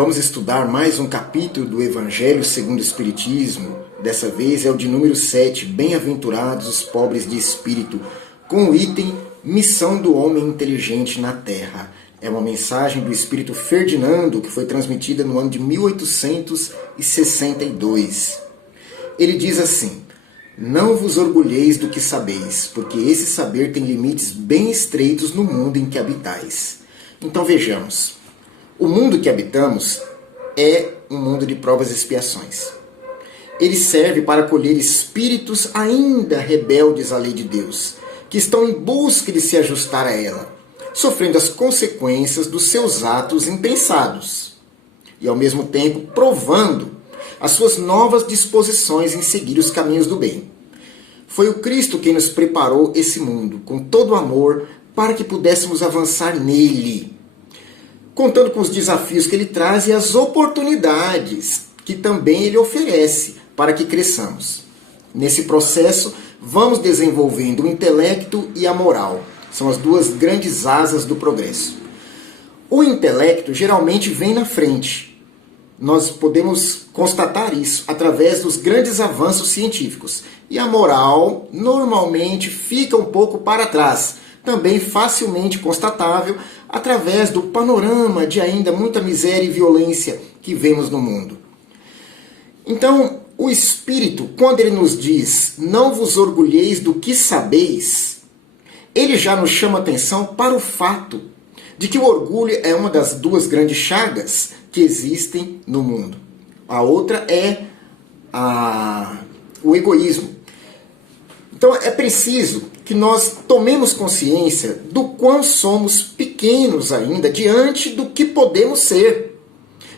Vamos estudar mais um capítulo do Evangelho segundo o Espiritismo. Dessa vez é o de número 7, Bem-aventurados os pobres de espírito, com o item Missão do Homem Inteligente na Terra. É uma mensagem do Espírito Ferdinando que foi transmitida no ano de 1862. Ele diz assim: não vos orgulheis do que sabeis, porque esse saber tem limites bem estreitos no mundo em que habitais. Então vejamos, o mundo que habitamos é um mundo de provas e expiações. Ele serve para acolher espíritos ainda rebeldes à lei de Deus, que estão em busca de se ajustar a ela, sofrendo as consequências dos seus atos impensados, e ao mesmo tempo provando as suas novas disposições em seguir os caminhos do bem. Foi o Cristo quem nos preparou esse mundo, com todo o amor, para que pudéssemos avançar nele, contando com os desafios que ele traz e as oportunidades que também ele oferece para que cresçamos. Nesse processo, vamos desenvolvendo o intelecto e a moral. São as duas grandes asas do progresso. O intelecto geralmente vem na frente. Nós podemos constatar isso através dos grandes avanços científicos. E a moral normalmente fica um pouco para trás, também facilmente constatável através do panorama de ainda muita miséria e violência que vemos no mundo. Então, o Espírito, quando ele nos diz, não vos orgulheis do que sabeis, ele já nos chama atenção para o fato de que o orgulho é uma das duas grandes chagas que existem no mundo. A outra é o egoísmo. Então é preciso que nós tomemos consciência do quão somos pequenos ainda diante do que podemos ser.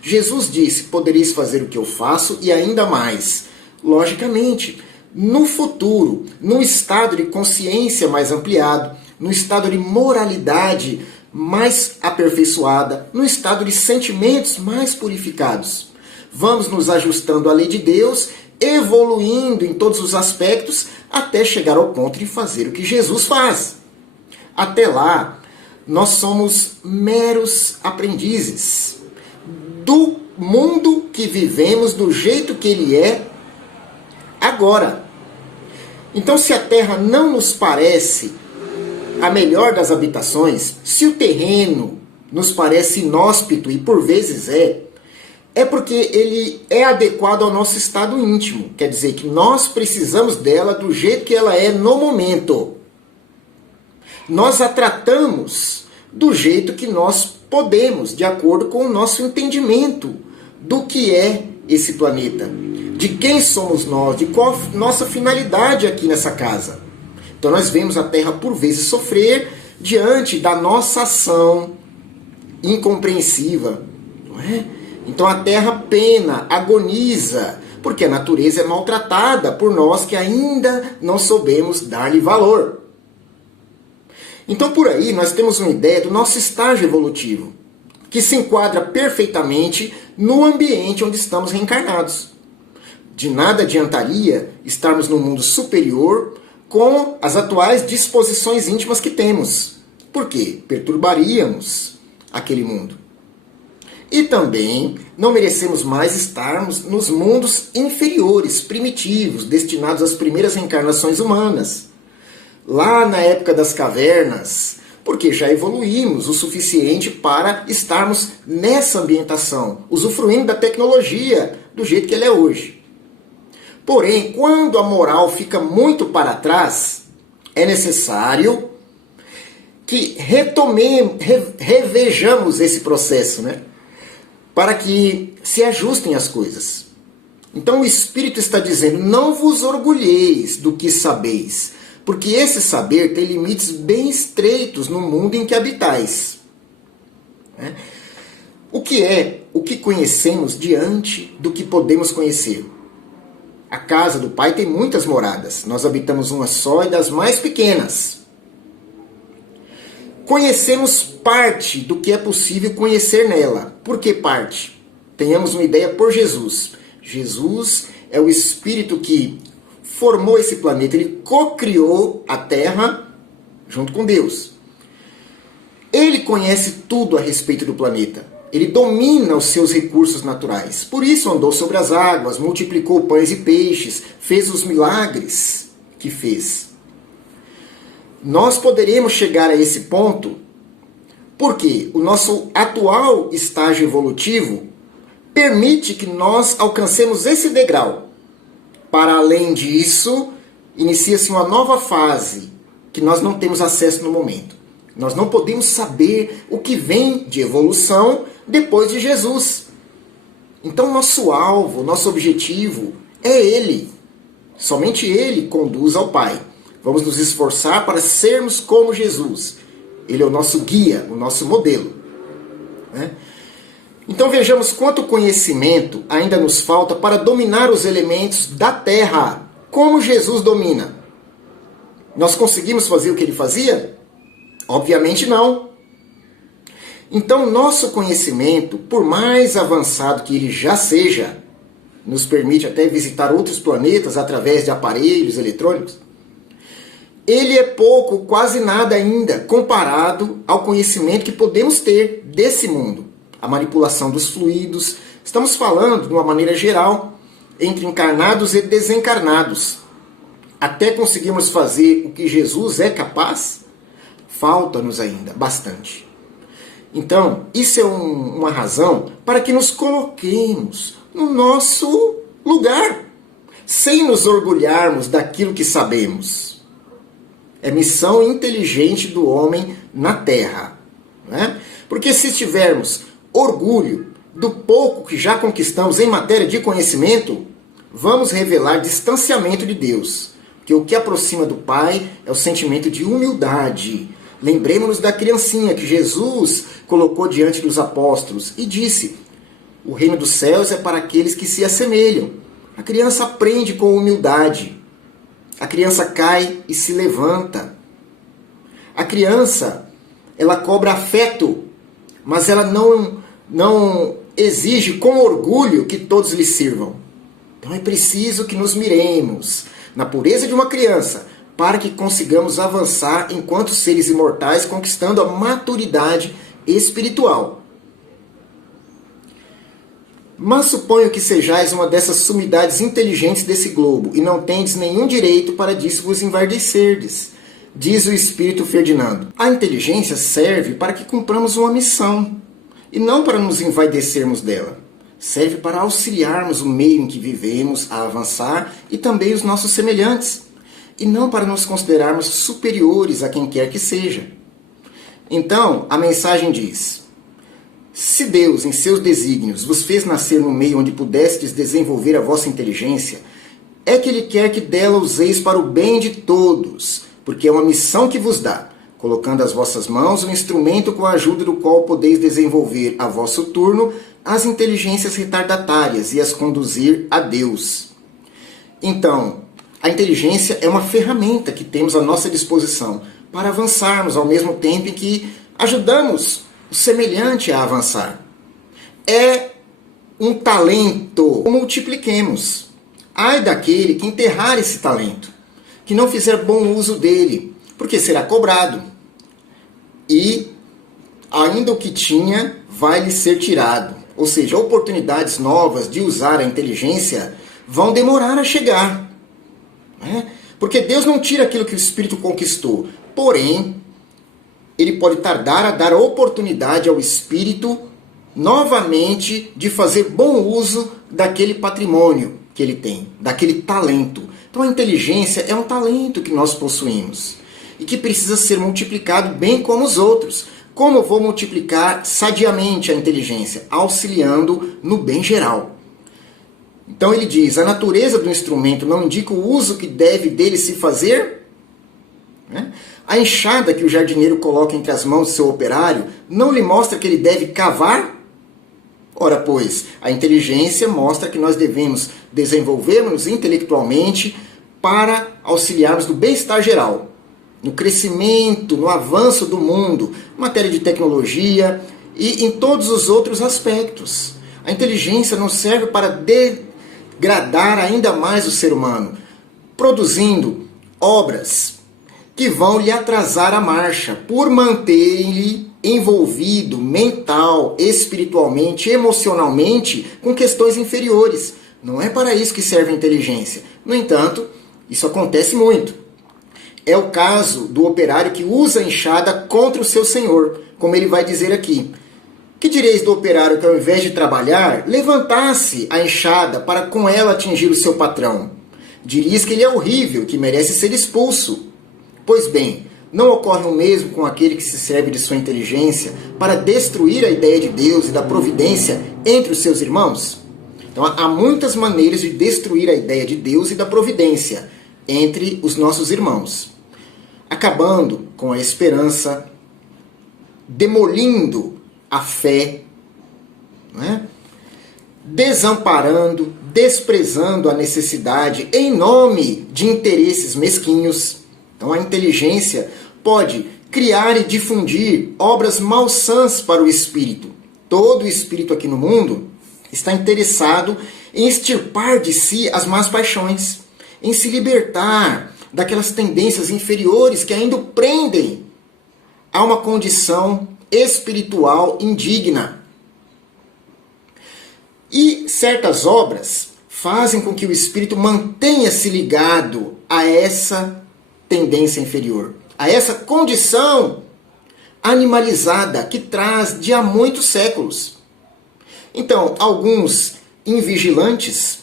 Jesus disse, podereis fazer o que eu faço e ainda mais. Logicamente, no futuro, num estado de consciência mais ampliado, num estado de moralidade mais aperfeiçoada, num estado de sentimentos mais purificados. Vamos nos ajustando à lei de Deus, evoluindo em todos os aspectos, até chegar ao ponto de fazer o que Jesus faz. Até lá, nós somos meros aprendizes do mundo que vivemos, do jeito que ele é agora. Então, se a Terra não nos parece a melhor das habitações, se o terreno nos parece inóspito, e por vezes é porque ele é adequado ao nosso estado íntimo. Quer dizer que nós precisamos dela do jeito que ela é no momento. Nós a tratamos do jeito que nós podemos, de acordo com o nosso entendimento do que é esse planeta, de quem somos nós, de qual nossa finalidade aqui nessa casa. Então nós vemos a Terra por vezes sofrer diante da nossa ação incompreensiva, não é? Então a Terra pena, agoniza, porque a natureza é maltratada por nós que ainda não soubemos dar-lhe valor. Então por aí nós temos uma ideia do nosso estágio evolutivo, que se enquadra perfeitamente no ambiente onde estamos reencarnados. De nada adiantaria estarmos num mundo superior com as atuais disposições íntimas que temos. Por quê? Perturbaríamos aquele mundo. E também não merecemos mais estarmos nos mundos inferiores, primitivos, destinados às primeiras reencarnações humanas. Lá na época das cavernas, porque já evoluímos o suficiente para estarmos nessa ambientação, usufruindo da tecnologia do jeito que ela é hoje. Porém, quando a moral fica muito para trás, é necessário que revejamos esse processo, né? Para que se ajustem as coisas. Então o Espírito está dizendo, não vos orgulheis do que sabeis, porque esse saber tem limites bem estreitos no mundo em que habitais. O que é o que conhecemos diante do que podemos conhecer? A casa do Pai tem muitas moradas, nós habitamos uma só e das mais pequenas. Conhecemos parte do que é possível conhecer nela. Por que parte? Tenhamos uma ideia por Jesus. Jesus é o Espírito que formou esse planeta, ele co-criou a Terra junto com Deus. Ele conhece tudo a respeito do planeta. Ele domina os seus recursos naturais. Por isso andou sobre as águas, multiplicou pães e peixes, fez os milagres que fez. Nós poderemos chegar a esse ponto porque o nosso atual estágio evolutivo permite que nós alcancemos esse degrau. Para além disso, inicia-se uma nova fase que nós não temos acesso no momento. Nós não podemos saber o que vem de evolução depois de Jesus. Então, nosso alvo, nosso objetivo é Ele. Somente Ele conduz ao Pai. Vamos nos esforçar para sermos como Jesus. Ele é o nosso guia, o nosso modelo. Então vejamos quanto conhecimento ainda nos falta para dominar os elementos da Terra, como Jesus domina. Nós conseguimos fazer o que Ele fazia? Obviamente não. Então nosso conhecimento, por mais avançado que ele já seja, nos permite até visitar outros planetas através de aparelhos eletrônicos, ele é pouco, quase nada ainda, comparado ao conhecimento que podemos ter desse mundo. A manipulação dos fluidos. Estamos falando, de uma maneira geral, entre encarnados e desencarnados. Até conseguirmos fazer o que Jesus é capaz, falta-nos ainda bastante. Então, isso é uma razão para que nos coloquemos no nosso lugar, sem nos orgulharmos daquilo que sabemos. É missão inteligente do homem na Terra. Né? Porque se tivermos orgulho do pouco que já conquistamos em matéria de conhecimento, vamos revelar distanciamento de Deus. Porque o que aproxima do Pai é o sentimento de humildade. Lembremos-nos da criancinha que Jesus colocou diante dos apóstolos e disse: o reino dos céus é para aqueles que se assemelham. A criança aprende com humildade. A criança cai e se levanta. A criança, ela cobra afeto, mas ela não exige com orgulho que todos lhe sirvam. Então é preciso que nos miremos na pureza de uma criança para que consigamos avançar enquanto seres imortais, conquistando a maturidade espiritual. Mas suponho que sejais uma dessas sumidades inteligentes desse globo, e não tendes nenhum direito para disso vos envardecerdes, diz o Espírito Ferdinando. A inteligência serve para que cumpramos uma missão, e não para nos envaidecermos dela. Serve para auxiliarmos o meio em que vivemos a avançar e também os nossos semelhantes, e não para nos considerarmos superiores a quem quer que seja. Então, a mensagem diz: se Deus, em seus desígnios, vos fez nascer no meio onde pudestes desenvolver a vossa inteligência, é que Ele quer que dela useis para o bem de todos, porque é uma missão que vos dá, colocando às vossas mãos um instrumento com a ajuda do qual podeis desenvolver a vosso turno as inteligências retardatárias e as conduzir a Deus. Então, a inteligência é uma ferramenta que temos à nossa disposição para avançarmos ao mesmo tempo em que ajudamos o semelhante a avançar. É um talento. Multipliquemos. Ai daquele que enterrar esse talento, que não fizer bom uso dele, porque será cobrado. E ainda o que tinha vai lhe ser tirado. Ou seja, oportunidades novas de usar a inteligência vão demorar a chegar. Porque Deus não tira aquilo que o Espírito conquistou. Porém, Ele pode tardar a dar a oportunidade ao Espírito novamente de fazer bom uso daquele patrimônio que ele tem, daquele talento. Então a inteligência é um talento que nós possuímos e que precisa ser multiplicado bem como os outros. Como eu vou multiplicar sadiamente a inteligência? Auxiliando no bem geral. Então ele diz: a natureza do instrumento não indica o uso que deve dele se fazer? A enxada que o jardineiro coloca entre as mãos do seu operário não lhe mostra que ele deve cavar? Ora, pois, a inteligência mostra que nós devemos desenvolvermos intelectualmente para auxiliarmos no bem-estar geral, no crescimento, no avanço do mundo, em matéria de tecnologia e em todos os outros aspectos. A inteligência não serve para degradar ainda mais o ser humano, produzindo obras que vão lhe atrasar a marcha, por manter-lhe envolvido mental, espiritualmente, emocionalmente com questões inferiores. Não é para isso que serve a inteligência. No entanto, isso acontece muito. É o caso do operário que usa a enxada contra o seu senhor, como ele vai dizer aqui. Que direis do operário que, ao invés de trabalhar, levantasse a enxada para com ela atingir o seu patrão? Dirias que ele é horrível, que merece ser expulso. Pois bem, não ocorre o mesmo com aquele que se serve de sua inteligência para destruir a ideia de Deus e da providência entre os seus irmãos? Então, há muitas maneiras de destruir a ideia de Deus e da providência entre os nossos irmãos. Acabando com a esperança, demolindo a fé, né? Desamparando, desprezando a necessidade em nome de interesses mesquinhos. Então, a inteligência pode criar e difundir obras malsãs para o espírito. Todo espírito aqui no mundo está interessado em extirpar de si as más paixões, em se libertar daquelas tendências inferiores que ainda o prendem a uma condição espiritual indigna. E certas obras fazem com que o espírito mantenha-se ligado a essa tendência inferior, a essa condição animalizada que traz de há muitos séculos. Então, alguns invigilantes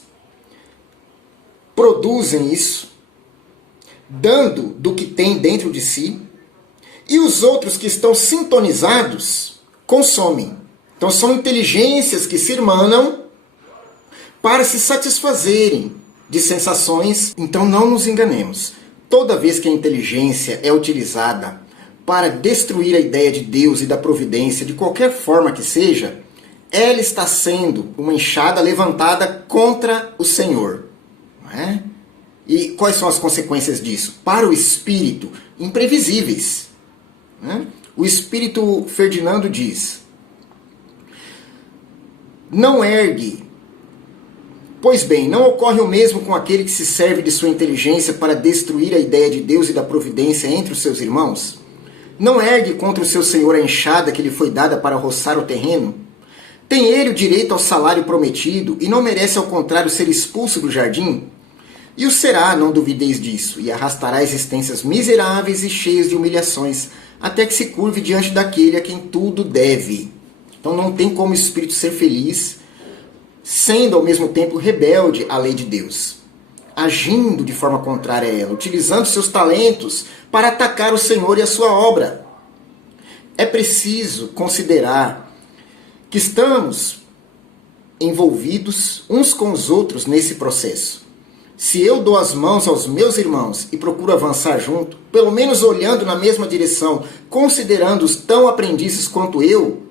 produzem isso, dando do que tem dentro de si, e os outros que estão sintonizados consomem. Então, são inteligências que se irmanam para se satisfazerem de sensações. Então, não nos enganemos. Toda vez que a inteligência é utilizada para destruir a ideia de Deus e da providência, de qualquer forma que seja, ela está sendo uma enxada levantada contra o Senhor. Não é? E quais são as consequências disso? Para o espírito, imprevisíveis. Né? O espírito Ferdinando diz: não ergue. Pois bem, não ocorre o mesmo com aquele que se serve de sua inteligência para destruir a ideia de Deus e da providência entre os seus irmãos? Não ergue contra o seu senhor a enxada que lhe foi dada para roçar o terreno? Tem ele o direito ao salário prometido e não merece, ao contrário, ser expulso do jardim? E o será, não duvideis disso, e arrastará existências miseráveis e cheias de humilhações, até que se curve diante daquele a quem tudo deve. Então não tem como o espírito ser feliz, sendo ao mesmo tempo rebelde à lei de Deus, agindo de forma contrária a ela, utilizando seus talentos para atacar o Senhor e a sua obra. É preciso considerar que estamos envolvidos uns com os outros nesse processo. Se eu dou as mãos aos meus irmãos e procuro avançar junto, pelo menos olhando na mesma direção, considerando-os tão aprendizes quanto eu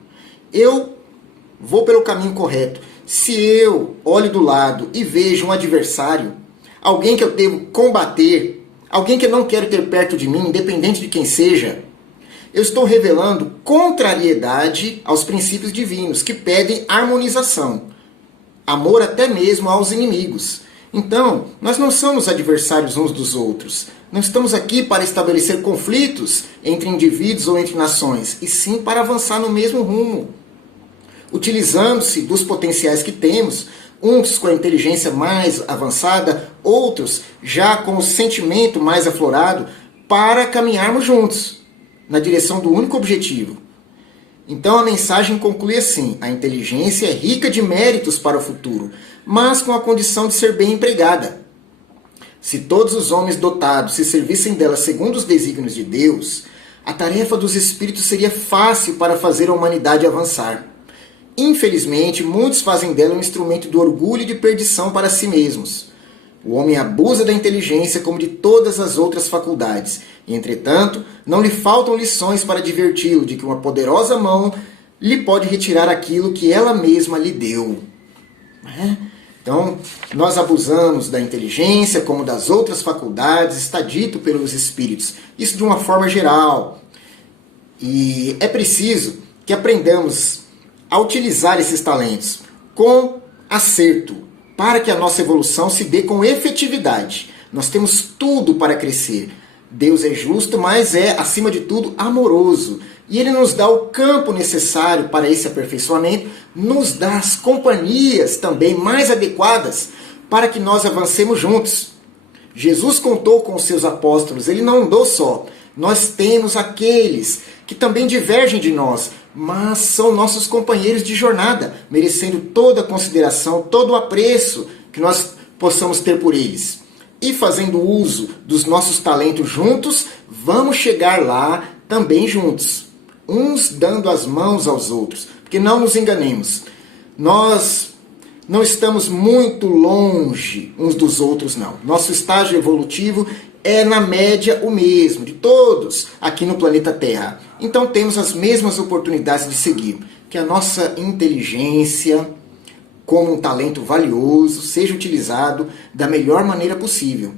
vou pelo caminho correto. Se eu olho do lado e vejo um adversário, alguém que eu devo combater, alguém que eu não quero ter perto de mim, independente de quem seja, eu estou revelando contrariedade aos princípios divinos, que pedem harmonização, amor até mesmo aos inimigos. Então, nós não somos adversários uns dos outros. Não estamos aqui para estabelecer conflitos entre indivíduos ou entre nações, e sim para avançar no mesmo rumo, utilizando-se dos potenciais que temos, uns com a inteligência mais avançada, outros já com o sentimento mais aflorado, para caminharmos juntos, na direção do único objetivo. Então a mensagem conclui assim: a inteligência é rica de méritos para o futuro, mas com a condição de ser bem empregada. Se todos os homens dotados se servissem dela segundo os desígnios de Deus, a tarefa dos espíritos seria fácil para fazer a humanidade avançar. Infelizmente, muitos fazem dela um instrumento do orgulho e de perdição para si mesmos. O homem abusa da inteligência como de todas as outras faculdades, e, entretanto, não lhe faltam lições para diverti-lo de que uma poderosa mão lhe pode retirar aquilo que ela mesma lhe deu. Então, nós abusamos da inteligência como das outras faculdades, está dito pelos espíritos. Isso de uma forma geral. E é preciso que aprendamos a utilizar esses talentos com acerto, para que a nossa evolução se dê com efetividade. Nós temos tudo para crescer. Deus é justo, mas é, acima de tudo, amoroso. E Ele nos dá o campo necessário para esse aperfeiçoamento, nos dá as companhias também mais adequadas para que nós avancemos juntos. Jesus contou com os seus apóstolos, Ele não andou só. Nós temos aqueles que também divergem de nós, mas são nossos companheiros de jornada, merecendo toda a consideração, todo o apreço que nós possamos ter por eles. E fazendo uso dos nossos talentos juntos, vamos chegar lá também juntos. Uns dando as mãos aos outros. Porque não nos enganemos, nós não estamos muito longe uns dos outros, não. Nosso estágio evolutivo é, na média, o mesmo de todos aqui no planeta Terra. Então temos as mesmas oportunidades de seguir. Que a nossa inteligência, como um talento valioso, seja utilizado da melhor maneira possível,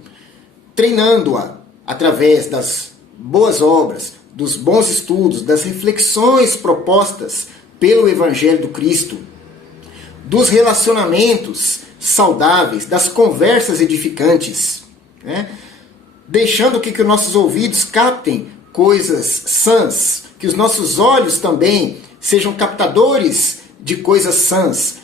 treinando-a através das boas obras, dos bons estudos, das reflexões propostas pelo Evangelho do Cristo, dos relacionamentos saudáveis, das conversas edificantes, né? Deixando que os nossos ouvidos captem coisas sãs, que os nossos olhos também sejam captadores de coisas sãs,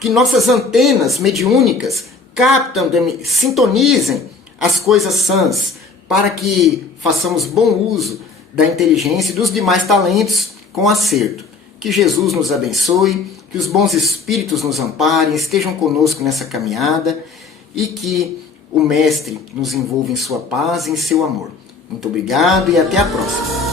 que nossas antenas mediúnicas captam, sintonizem as coisas sãs, para que façamos bom uso da inteligência e dos demais talentos com acerto. Que Jesus nos abençoe, que os bons espíritos nos amparem, estejam conosco nessa caminhada e que o Mestre nos envolva em sua paz e em seu amor. Muito obrigado e até a próxima.